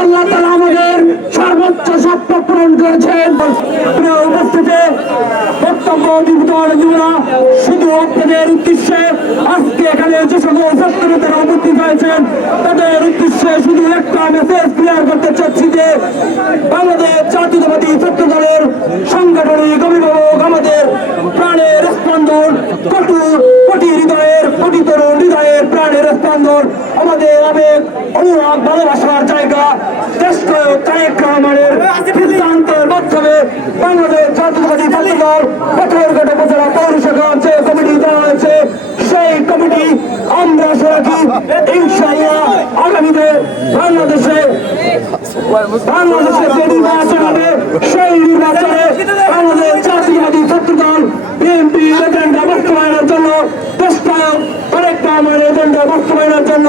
আল্লাহ তালা আমাদের সর্বোচ্চ স্বপ্ন পূরণ করেছেন। উপস্থিতি, বক্তব্য জীবনা শুধু আপনাদের উদ্দেশ্যে আজকে এখানে যে সকল ছাত্রদের উপস্থিত তাদের উদ্দেশ্যে শুধু একটা মেসেজ ক্লিয়ার করতে চাচ্ছি যে বাংলাদেশ জাতীয়তাবাদী ছাত্র দলের সাংগঠনিক অভিভাবক আমাদের প্রাণের স্পন্দন কটু কোটি হৃদয়ের কোটি তরুণ হৃদয়ের প্রাণের স্পন্দন আবেগ অনুরাগ ভালোবাসার জায়গা দেশক তারেক রহমানের সিদ্ধান্তের মাধ্যমে বাংলাদেশ জাতীয়তাবাদী ছাত্র দল পাথরঘাট উপজেলা পৌরসভা যে কমিটি দেওয়া হয়েছে সেই কমিটি আমরা আশা রাখি ইনশাআল্লাহ আগামীতে বাংলাদেশে বাংলাদেশে যে নির্বাচন হবে সেই নির্বাচনে বাংলাদেশ জাতীয়বাদী ছাত্র দল বিএনপি এজেন্ডা বাস্তবায়নের জন্য দেশনায়ক তারেক রহমানের এজেন্ডা বাস্তবায়নের জন্য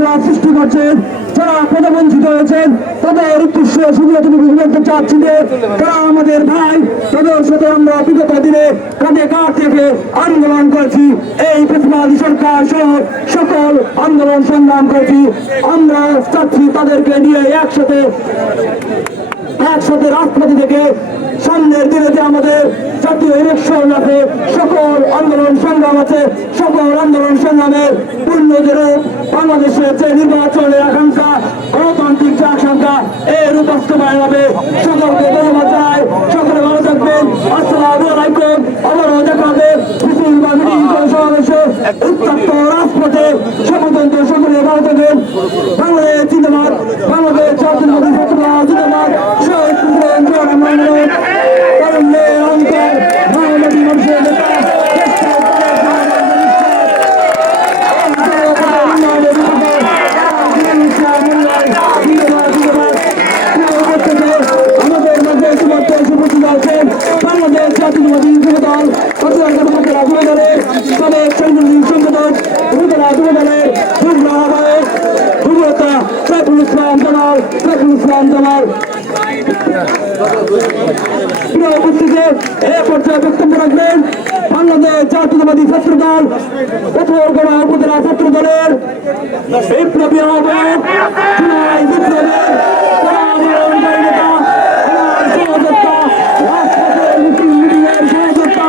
বিশৃঙ্খলা সৃষ্টি করছেন, যারা পদবঞ্চিত হয়েছেন, তাদের উদ্দেশ্যে শুধু এতটুকু বলতে চাচ্ছি যে, তারা আমাদের ভাই, তাদের সাথে আমরা বিগত দিনে কাঁধে কাঁধ থেকে আন্দোলন করেছি। এই প্রতিবাদী সরকার সহ সকল আন্দোলন সংগ্রাম করেছি। আমরা চাচ্ছি তাদেরকে নিয়ে একসাথে একসাথে রাজপথে থেকে সামনের দিনে যে আমাদের জাতীয় ইলেকশন আছে, সকল আন্দোলন সংগ্রাম আছে, সকল আন্দোলন সংগ্রামের বাংলাদেশের যে নির্বাচনের আকাঙ্ক্ষা গণতান্ত্রিক যে আকাঙ্ক্ষা এর বাস্তবায়ন হবে। সকলকে ধন্যবাদ জানাই সকলে ভালো থাকবেন আসসালামু আলাইকুম আবারও দেখা হবে মিছিল বা মিটিং করে সমাবেশে উত্তপ্ত রাজপথে স্বতন্ত্র সকলে ভালো থাকবেন বাংলাদেশ জিন্দাবাদ বাংলাদেশ জাতীয় জিন্দাবাদ শহীদ প্রেসিডেন্ট জিয়া রহমানের কারণে অন্তর বাংলাদেশী মানুষের নেতা আমাদের মধ্যে ইতিমধ্যে এসে উপস্থিত আছেন বাংলাদেশ জাতীয়বাদী যুব দল প্রতিরক্ষা উপজেলা যুব দলের সাবেক সাংগঠনিক সংগঠন উপজেলা যুব দলের যুগ্ম আহ্বায়ক যুবতা সাইফুল ইসলাম জামাল সাইফুল ইসলাম জামাল প্রিয় উপস্থিতি এ পর্যায়ে বক্তব্য রাখবেন। বাংলাদেশ জাতীয়তাবাদী ছাত্র দল পথরগড়া উপজেলা ছাত্র দলের বিপ্লবী আহ্বায়ক জুলাই বিপ্লবের আন্দোলনকারী নেতা আমার সহযোদ্ধা রাজপথের মিছিল মিটিংয়ের সহযোদ্ধা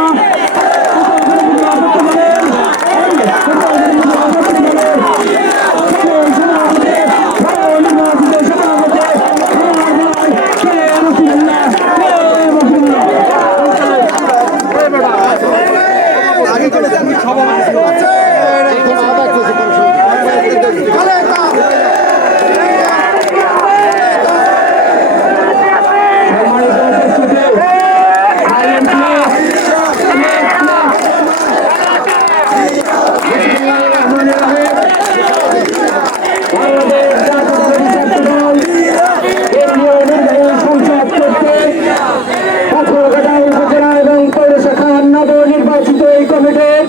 নির্বাচিত এই কমিটির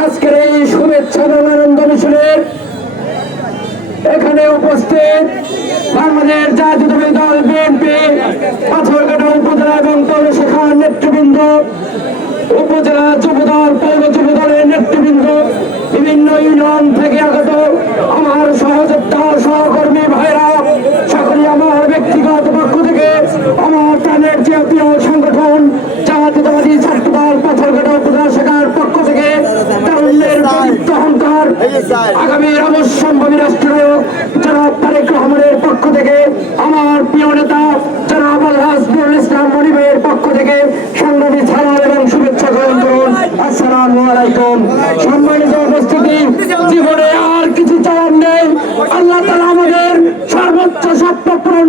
আজকের এই শুভেচ্ছা এবং আনন্দ মিছিলের এখানে উপস্থিত বাংলাদেশ জাতীয়তাবাদী দল বিএনপি পাথরঘাটা উপজেলা এবং পৌর শাখার নেতৃবৃন্দ উপজেলা যুবদল পৌর যুবদলের নেতৃবৃন্দ বিভিন্ন ইউনিয়ন থেকে আগত আমার সহযোদ্ধা সহকর্মী ভাইরা সকলে আমার ব্যক্তিগত পক্ষ থেকে আমার প্রাণের জাতীয় সংগঠন জাতীয়তাবাদী ছাত্রদল পাথরঘাটা উপজেলা শাখার পক্ষ থেকে তারুণ্যের অহংকার আগামীর অবশ্যম্ভাবী রাষ্ট্রনায়ক জনাব তারেক রহমানের পক্ষ থেকে আমার প্রিয় নেতা জনাব আলহাজ নুরুল ইসলাম মনিবের পক্ষ থেকে সংগ্রামী ছাড়াল এবং শুভেচ্ছা গ্রহণ করুন আসসালামু আলাইকুম সম্মানিত উপস্থিতি জীবনে আর কিছু চাওয়ার নেই আল্লাহ তালা আমাদের সর্বোচ্চ স্বপ্ন পূরণ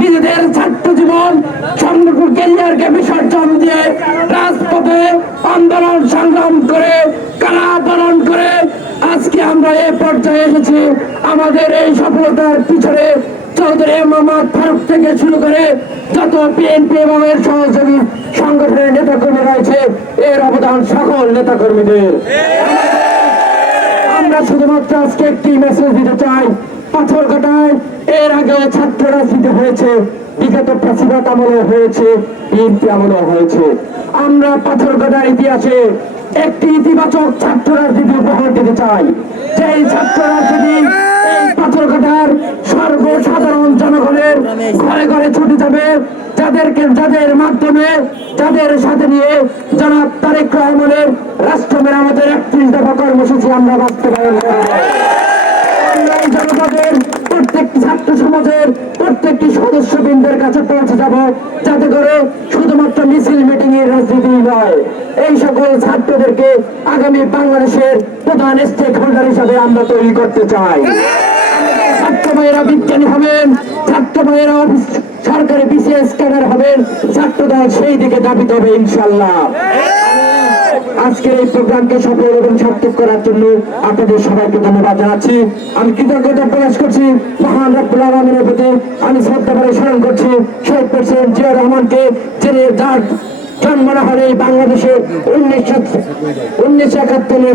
নিজেদের ছাত্র জীবন সংগঠন ক্যারিয়ারকে বিসর্জন দিয়ে রাজপথে আন্দোলন সংগ্রাম করে কারা পালন করে আজকে আমরা এই পর্যায়ে এসেছি। আমাদের এই সফলতার পিছনে চৌধুরী মোহাম্মদ ফারুক থেকে শুরু করে যত বিএনপি এবং এর সহযোগী সংগঠনের নেতাকর্মী রয়েছে, এর অবদান সকল নেতাকর্মীদের। আমরা শুধুমাত্র আজকে একটি মেসেজ দিতে চাই পাথর কাটায় এর আগে ছাত্র হয়েছে, বিগত প্রেসিডেন্ট আমলে হয়েছে, বিএনপি আমলে হয়েছে। আমরা পাথর কাটার ইতিহাসে একটি ইতিবাচক ছাত্র রাজনীতি উপহার দিতে চাই, যেই ছাত্র রাজনীতি এই পাথর কাটার সর্বসাধারণ জনগণের ঘরে ঘরে ছুটে যাবে, যাদেরকে, যাদের মাধ্যমে, যাদের সাথে নিয়ে জনাব তারেক রহমানের রাষ্ট্র মেরামতের একত্রিশ দফা কর্মসূচি আমরা বাস্তবায়ন করব ছাত্র সমাজের প্রত্যেকটি সদস্যবৃন্দের কাছে পৌঁছে যাব, যাতে করে শুধুমাত্র মিছিল মিটিং এর রাজনীতি নয়, এই সকল ছাত্রদেরকে আগামী বাংলাদেশের প্রধান স্টেক হোল্ডার হিসাবে আমরা তৈরি করতে চাই। ছাত্র ভাইয়েরা বিজ্ঞানী হবেন, ছাত্র ভাইয়েরা সরকারি বিসিএস ক্যাডার হবেন ছাত্র দল সেই দিকে দাবিত হবে ইনশাল্লাহ আজকের এই প্রোগ্রামকে সফল এবং সার্থক করার জন্য আপনাদের সবাইকে ধন্যবাদ জানাচ্ছি। আমি কৃতজ্ঞতা প্রকাশ করছি মহান রব্বুল আলমিনের প্রতি। আমি শ্রদ্ধা করে স্মরণ করছি শহীদ প্রেসিডেন্ট জিয়া রহমানকে, যিনি যার এই উনিশশো উনিশশো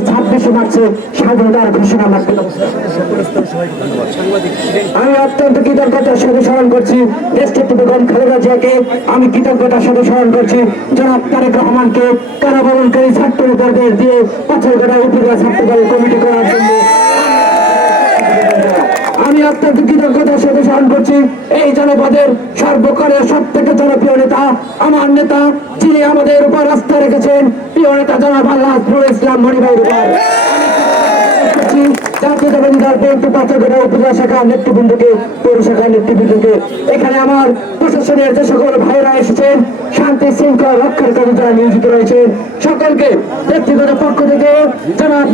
ছাব্বিশে মার্চে স্বাধীনতার ঘোষণা আমি অত্যন্ত কৃতজ্ঞতার সাথে স্মরণ করছি। দেশটিতে বেগম খালেদা জিয়াকে আমি কৃতজ্ঞতার সাথে স্মরণ করছি। জনাব তারেক রহমানকে কারাবরণকারী ছাত্র দিয়ে পাথরঘাটা উপজেলা ছাত্রদল কমিটি করার জন্য অত্যন্ত কৃতজ্ঞতার সাথে স্মরণ করছি, এই জনপদের সর্বকালের সব থেকে জনপ্রিয় নেতা, আমার নেতা, যিনি আমাদের উপর আস্থা রেখেছেন, প্রিয় নেতা জনাব আল্লাহ ইসলাম মণিভাইয়ের নেতৃবৃন্দকে পৌর নেতৃবৃন্দকে এখানে আমার প্রশাসনের যে সকল ভাইরা এসেছেন শান্তি শৃঙ্খলা রক্ষার নিয়োজিত রয়েছেন সকলকে পক্ষ থেকে জনাব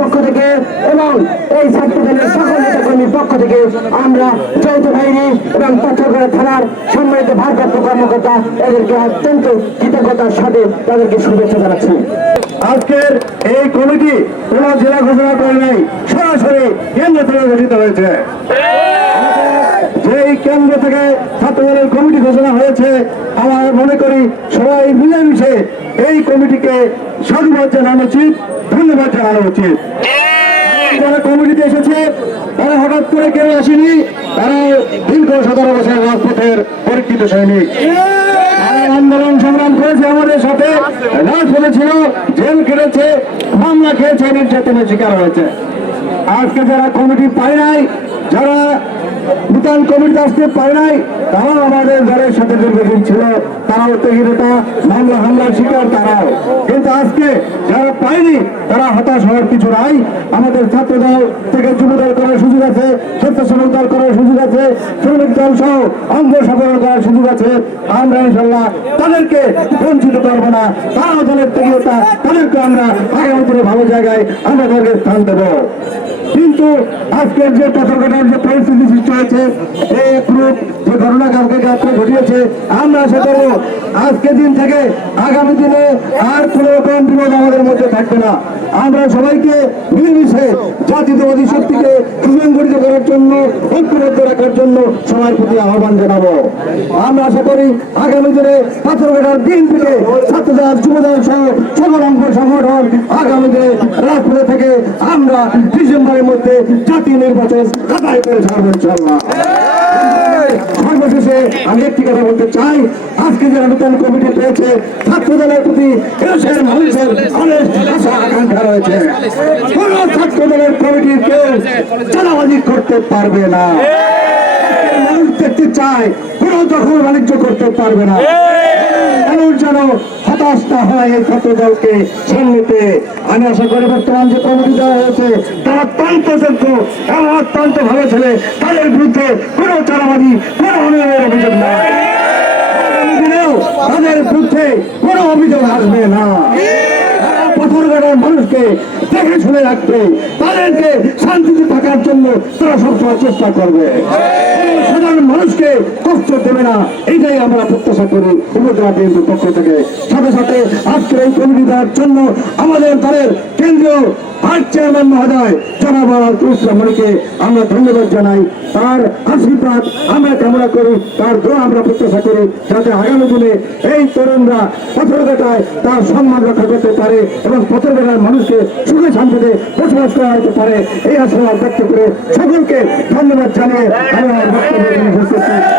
পক্ষ থেকে এবং এই ছাত্র দলের সকল নেতাকর্মীর পক্ষ থেকে আমরা যৌথ বাহিনী এবং পাত্রঘাটা থানার সম্মানিত ভারপ্রাপ্ত কর্মকর্তা এদেরকে অত্যন্ত কৃতজ্ঞতার সাথে তাদেরকে শুভেচ্ছা জানাচ্ছি আজকের এই কমিটি কোন জেলা ঘোষণা করে নাই, সরাসরি কেন্দ্র থেকে গঠিত হয়েছে। যেই কেন্দ্র থেকে ছাত্রদলের কমিটি ঘোষণা হয়েছে, আমার মনে করি সবাই মিলেমিশে এই কমিটিকে সাধুবাদ জানানো উচিত, ধন্যবাদ জানানো উচিত। যারা কমিটিতে এসেছে, তারা হঠাৎ করে কেউ আসেনি তারা দীর্ঘ সতেরো বছর রাজপথের পরীক্ষিত সৈনিক। আন্দোলন সংগ্রাম করেছে আমাদের সাথে। রাজপথে ছিল জেল কেটেছে মামলা খেয়েছে, নির্যাতনের শিকার হয়েছে। আজকে যারা কমিটি পায় নাই, যারা নূতন কমিটি আসতে পারে নাই, তারাও আমাদের ঘরের সাথে দীর্ঘদিন ছিল, তারাও উত্তেজিততা মামলা হামলার শিকার, তারাও। কিন্তু আজকে যারা পায়নি, তারা হতাশ হওয়ার কিছু নাই। আমাদের ছাত্র দল থেকে যুব দল করার সুযোগ আছে, স্বেচ্ছাসেবক দল করার সুযোগ আছে, শ্রমিক দল সহ অঙ্গ সাধারণ করার সুযোগ আছে। আমরা ইনশাল্লাহ তাদেরকে বঞ্চিত করব না। তারাও দলের ত্যাগীতা তাদেরকে আমরা আগামী দিনে ভালো জায়গায়, আমরা তাদেরকে স্থান দেবো। কিন্তু আজকের যে পত্রঘটার যে পরিস্থিতি সৃষ্টি হয়েছে এই গ্রুপ যে ঘটনা কালকে রাত্রে ঘটিয়েছে, আমরা আশা করব আজকের দিন থেকে আগামী দিনে আর কোনো রকম বিরোধ আমাদের থাকবে না। আমরা সবাইকে মিলেমিশে জাতীয়তাবাদী শক্তিকে সুসংগঠিত করার জন্য, ঐক্যবদ্ধ রাখার জন্য সবার প্রতি আহ্বান জানাব। আমরা আশা করি আগামী দিনে পাথরঘাটার বিএনপিকে ছাত্রদল, যুবদল সহ সকল অঙ্গ সংগঠন আগামী দিনে রাজপথে থেকে আমরা ডিসেম্বরের মধ্যে জাতীয় নির্বাচন আদায় করে ছাড়বো ইনশাল্লাহ সর্বশেষে আমি একটি কথা বলতে চাই। আজকে যে নতুন কমিটি পেয়েছে ছাত্র দলের প্রতি আকাঙ্ক্ষা রয়েছে। কোন ছাত্র দলের কমিটির কেউ চালাবাজি করতে পারবে না। মানুষ দেখতে চায়, কোন দখল বাণিজ্য করতে পারবে না। মানুষ যেন হতাশ না হয় এই ছাত্র দলকে সামনেতে আমি আশা করি বর্তমান যে কমিটি দেওয়া হয়েছে, তারা অত্যন্ত যোগ্য এবং অত্যন্ত ভালো ছেলে, তাদের বিরুদ্ধে কোনো চালাবাজি কোনো অনিয়মের অভিযোগ নাই। তাদের বিরুদ্ধে কোনো অভিযোগ আসবে না। তারা মানুষকে দেখে শুনে রাখবে। তাদেরকে শান্তিতে থাকার জন্য তারা সবসময় চেষ্টা করবে। সাধারণ মানুষকে কষ্ট দেবে না। এইটাই আমরা প্রত্যাশা করি উপজেলা বিএনপির পক্ষ থেকে। সাথে সাথে আজকের এই কমিটি দেওয়ার জন্য আমাদের দলের কেন্দ্রীয় ভাইস চেয়ারম্যান মহোদয়, জনাব মনিকে আমরা ধন্যবাদ জানাই। তার আশীর্বাদ আমরা কামনা করি, তার দোয়া আমরা প্রত্যাশা করি, যাতে আগামী দিনে এই তরুণরা পথরঘাটায় তার সম্মান রক্ষা করতে পারে এবং পথরঘাটার মানুষকে সুখে শান্তিতে বসবাস করা হতে পারে এই আশীর্বাদ ব্যক্ত করে সকলকে ধন্যবাদ জানিয়ে আমি আমার বক্তব্য।